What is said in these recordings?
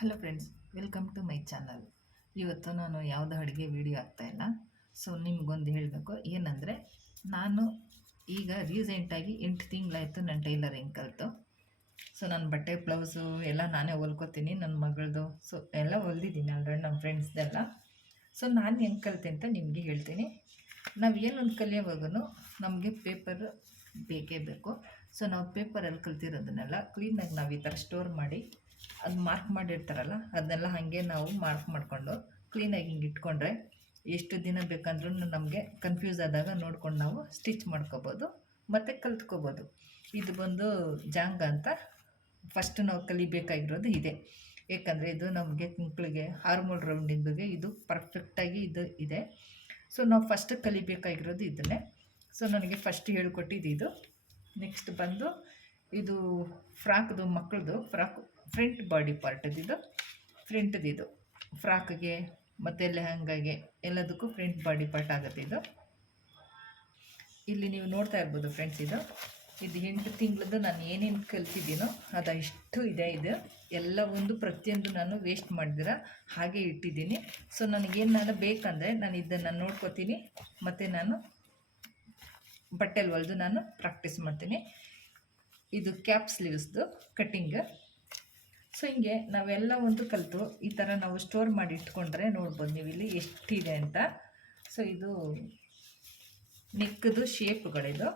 Hello friends welcome to my channel ಇವತ್ತು ನಾನು ಯಾವುದೋ ಅಡುಗೆ ವೀಡಿಯೋ ಆಗ್ತಾಯಿಲ್ಲ ಸೊ ನಿಮಗೊಂದು ಹೇಳಬೇಕು. ಏನಂದರೆ, ನಾನು ಈಗ ರೀಸೆಂಟಾಗಿ ಎಂಟು ತಿಂಗಳಾಯಿತು ನನ್ನ ಟೈಲರಿಂಗ್ ಕಲಿತು. ಸೊ ನನ್ನ ಬಟ್ಟೆ ಬ್ಲೌಸು ಎಲ್ಲ ನಾನೇ ಹೊಲ್ಕೋತೀನಿ ನನ್ನ ಮಗಳದು. ಸೊ ಎಲ್ಲ ಹೊಲ್ದಿದ್ದೀನಿ ಆಲ್ರೆಡಿ ನಮ್ಮ ಫ್ರೆಂಡ್ಸ್ದೆಲ್ಲ ಸೊ ನಾನು ಹೆಂಗೆ ಕಲಿತೆ ಅಂತ ನಿಮಗೆ ಹೇಳ್ತೀನಿ. ನಾವು ಏನೊಂದು ಕಲಿಯೋವಾಗೂ ನಮಗೆ ಪೇಪರ್ ಬೇಕೇ ಬೇಕು. ಸೊ ನಾವು ಪೇಪರಲ್ಲಿ ಕಲ್ತಿರೋದನ್ನೆಲ್ಲ ಕ್ಲೀನಾಗಿ ನಾವು ಈ ಥರ ಸ್ಟೋರ್ ಮಾಡಿ, ಅದು ಮಾರ್ಕ್ ಮಾಡಿರ್ತಾರಲ್ಲ, ಅದನ್ನೆಲ್ಲ ಹಾಗೆ ನಾವು ಮಾರ್ಕ್ ಮಾಡಿಕೊಂಡು ಕ್ಲೀನಾಗಿ ಹಿಂಗೆ ಇಟ್ಕೊಂಡ್ರೆ ಎಷ್ಟು ದಿನ ಬೇಕಂದ್ರೂ ನಮಗೆ ಕನ್ಫ್ಯೂಸ್ ಆದಾಗ ನೋಡ್ಕೊಂಡು ನಾವು ಸ್ಟಿಚ್ ಮಾಡ್ಕೋಬೋದು ಮತ್ತು ಕಲ್ತ್ಕೋಬೋದು. ಇದು ಬಂದು ಜಾಂಗ ಅಂತ ಫಸ್ಟ್ ನಾವು ಕಲಿಬೇಕಾಗಿರೋದು ಇದೆ. ಏಕೆಂದರೆ ಇದು ನಮಗೆ ಮಕ್ಕಳಿಗೆ ಹಾರ್ಮೋಲ್ ರೌಂಡಿನ ಬಗ್ಗೆ ಇದು ಪರ್ಫೆಕ್ಟಾಗಿ ಇದು ಇದೆ. ಸೊ ನಾವು ಫಸ್ಟ್ ಕಲಿಬೇಕಾಗಿರೋದು ಇದನ್ನೇ. ಸೊ ನನಗೆ ಫಸ್ಟ್ ಹೇಳ್ಕೊಟ್ಟಿದ್ದು ಇದು. ನೆಕ್ಸ್ಟ್ ಬಂದು ಇದು ಫ್ರಾಕ್ದು ಮಕ್ಕಳದು ಫ್ರಾಕ್, ಫ್ರಂಟ್ ಬಾಡಿ ಪಾರ್ಟದಿದು, ಫ್ರಂಟ್ದಿದು. ಫ್ರಾಕ್ಗೆ ಮತ್ತು ಲೆಹಂಗಾಗೆ ಎಲ್ಲದಕ್ಕೂ ಫ್ರಂಟ್ ಬಾಡಿ ಪಾರ್ಟ್ ಆಗುತ್ತೆ ಇದು. ಇಲ್ಲಿ ನೀವು ನೋಡ್ತಾ ಇರ್ಬೋದು ಫ್ರೆಂಡ್ಸ್ ಇದು. ಇದು ಎಂಟು ತಿಂಗಳದ್ದು ನಾನು ಏನೇನು ಕಲ್ತಿದ್ದೀನೋ ಅದು ಇಷ್ಟು ಇದೆ ಇದು. ಎಲ್ಲ ಒಂದು ಪ್ರತಿಯೊಂದು ನಾನು ವೇಸ್ಟ್ ಮಾಡಿದಿರ ಹಾಗೆ ಇಟ್ಟಿದ್ದೀನಿ. ಸೊ ನನಗೇನು ನಾನು ಬೇಕಂದರೆ ನಾನು ಇದನ್ನು ನೋಡ್ಕೋತೀನಿ. ಮತ್ತು ನಾನು ಬಟ್ಟೆಲಿ ಹೊಲಿದು ನಾನು ಪ್ರಾಕ್ಟೀಸ್ ಮಾಡ್ತೀನಿ. ಇದು ಕ್ಯಾಪ್ ಸ್ಲೀವ್ಸ್ದು ಕಟ್ಟಿಂಗ್ ಸೊ ಹಿಂಗೆ ನಾವೆಲ್ಲ ಒಂದು ಕಲಿತು, ಈ ಥರ ನಾವು ಸ್ಟೋರ್ ಮಾಡಿ ಇಟ್ಕೊಂಡ್ರೆ ನೋಡ್ಬೋದು ನೀವು ಇಲ್ಲಿ ಎಷ್ಟಿದೆ ಅಂತ. ಸೊ ಇದು ನೆಕ್ಕದು ಶೇಪ್ಗಳಿದು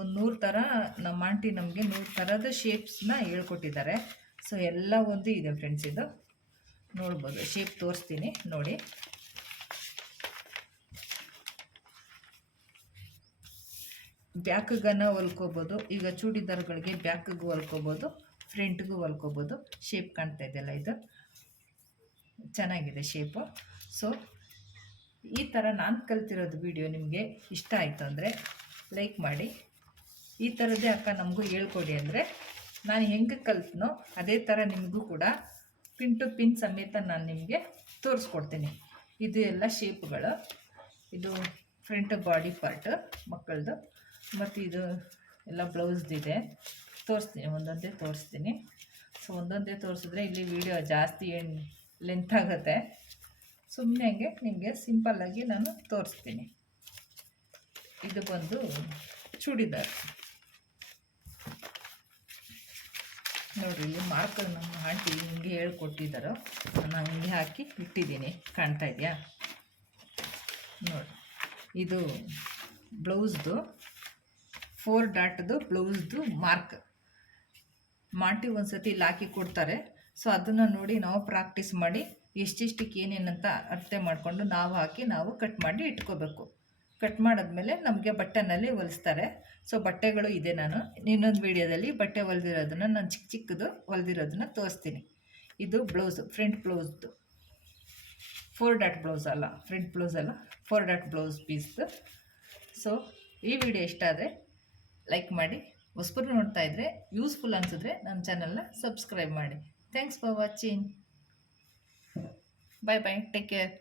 ಒಂದು ನೂರು ಥರ ನಮ್ಮ ಆಂಟಿ ನಮಗೆ ನೂರು ಥರದ ಶೇಪ್ಸ್ನ ಹೇಳ್ಕೊಟ್ಟಿದ್ದಾರೆ. ಸೊ ಎಲ್ಲ ಒಂದು ಇದೆ ಫ್ರೆಂಡ್ಸ್ ಇದು. ನೋಡ್ಬೋದು ಶೇಪ್ ತೋರಿಸ್ತೀನಿ, ನೋಡಿ. ಬ್ಯಾಕ್ಗನ್ನ ಹೊಲ್ಕೋಬೋದು, ಈಗ ಚೂಡಿದಾರ್ಗಳಿಗೆ ಬ್ಯಾಕ್ಗೂ ಹೊಲ್ಕೋಬೋದು, ಫ್ರಂಟ್ಗೂ ಹೊಲ್ಕೋಬೋದು ಶೇಪ್ ಕಾಣ್ತಾ ಇದೆಯಲ್ಲ ಇದು? ಚೆನ್ನಾಗಿದೆ ಶೇಪು ಸೊ ಈ ಥರ ನಾನು ಕಲ್ತಿರೋದು ವಿಡಿಯೋ ನಿಮಗೆ ಇಷ್ಟ ಆಯಿತು ಅಂದರೆ ಲೈಕ್ ಮಾಡಿ. ಈ ಥರದ್ದೇ ಅಕ್ಕ ನಮಗೂ ಹೇಳ್ಕೊಡಿ ಅಂದರೆ, ನಾನು ಹೆಂಗೆ ಕಲ್ತನೋ ಅದೇ ಥರ ನಿಮಗೂ ಕೂಡ ಪಿನ್ ಟು ಪಿನ್ ಸಮೇತ ನಾನು ನಿಮಗೆ ತೋರಿಸ್ಕೊಡ್ತೀನಿ. ಇದು ಎಲ್ಲ ಶೇಪ್ಗಳು ಇದು ಫ್ರಂಟ್ ಬಾಡಿ ಪಾರ್ಟ್ ಮಕ್ಕಳದು. ಮತ್ತು ಇದು ಎಲ್ಲ ಬ್ಲೌಸ್ದಿದೆ ತೋರಿಸ್ತೀನಿ, ಒಂದೊಂದೇ ತೋರಿಸ್ತೀನಿ. ಸೊ ಒಂದೊಂದೇ ತೋರಿಸಿದ್ರೆ ಇಲ್ಲಿ ವಿಡಿಯೋ ಜಾಸ್ತಿ ಲೆಂತ್ ಆಗುತ್ತೆ. ಸುಮ್ಮನೆ ಹಂಗೆ ನಿಮಗೆ ಸಿಂಪಲ್ಲಾಗಿ ನಾನು ತೋರಿಸ್ತೀನಿ. ಇದು ಬಂದು ಚೂಡಿದಾರ್. ನೋಡಿರಿ, ಇಲ್ಲಿ ಮಾರ್ಕ್ ನಮ್ಮ ಆಂಟಿ ಹಿಂಗೆ ಹೇಳ್ಕೊಟ್ಟಿದ್ದಾರೋ ನಾನು ಹಂಗೆ ಹಾಕಿ ಇಟ್ಟಿದ್ದೀನಿ. ಕಾಣ್ತಾ ಇದೆಯಾ? ನೋಡಿ ಇದು ಬ್ಲೌಸ್ದು ಫೋರ್ ಡಾಟ್ದು ಬ್ಲೌಸ್ದು ಮಾರ್ಕ್ ಮಾಂಟಿ ಒಂದು ಸತಿ ಇಲ್ಲಿ ಹಾಕಿ ಕೊಡ್ತಾರೆ. ಸೊ ಅದನ್ನು ನೋಡಿ ನಾವು ಪ್ರಾಕ್ಟೀಸ್ ಮಾಡಿ ಎಷ್ಟೆಷ್ಟಕ್ಕೆ ಏನೇನಂತ ಅರ್ಥ ಮಾಡಿಕೊಂಡು ನಾವು ಹಾಕಿ ನಾವು ಕಟ್ ಮಾಡಿ ಇಟ್ಕೋಬೇಕು. ಕಟ್ ಮಾಡಿದ್ಮೇಲೆ ನಮಗೆ ಬಟ್ಟೆನಲ್ಲಿ ಹೊಲಿಸ್ತಾರೆ. ಸೊ ಬಟ್ಟೆಗಳು ಇದೆ ನಾನು. ಇನ್ನೊಂದು ವೀಡಿಯೋದಲ್ಲಿ ಬಟ್ಟೆ ಹೊಲ್ದಿರೋದನ್ನು ನಾನು ಚಿಕ್ಕ ಚಿಕ್ಕದು ಹೊಲ್ದಿರೋದನ್ನ ತೋರಿಸ್ತೀನಿ. ಇದು ಬ್ಲೌಸ್ ಫ್ರಂಟ್ ಬ್ಲೌಸ್ದು ಫೋರ್ ಡಾಟ್ ಬ್ಲೌಸ್ ಅಲ್ಲ ಫ್ರಂಟ್ ಬ್ಲೌಸ್ ಅಲ್ಲ ಫೋರ್ ಡಾಟ್ ಬ್ಲೌಸ್ ಪೀಸ್ದು ಸೊ ಈ ವಿಡಿಯೋ ಇಷ್ಟ ಆದರೆ ಲೈಕ್ ಮಾಡಿ. ಹೊಸಬರು ನೋಡ್ತಾ ಇದ್ರೆ ಯೂಸ್ಫುಲ್ ಅನಿಸಿದ್ರೆ ನನ್ನ ಚಾನಲ್ನ ಸಬ್ಸ್ಕ್ರೈಬ್ ಮಾಡಿ. Thanks for watching bye bye take care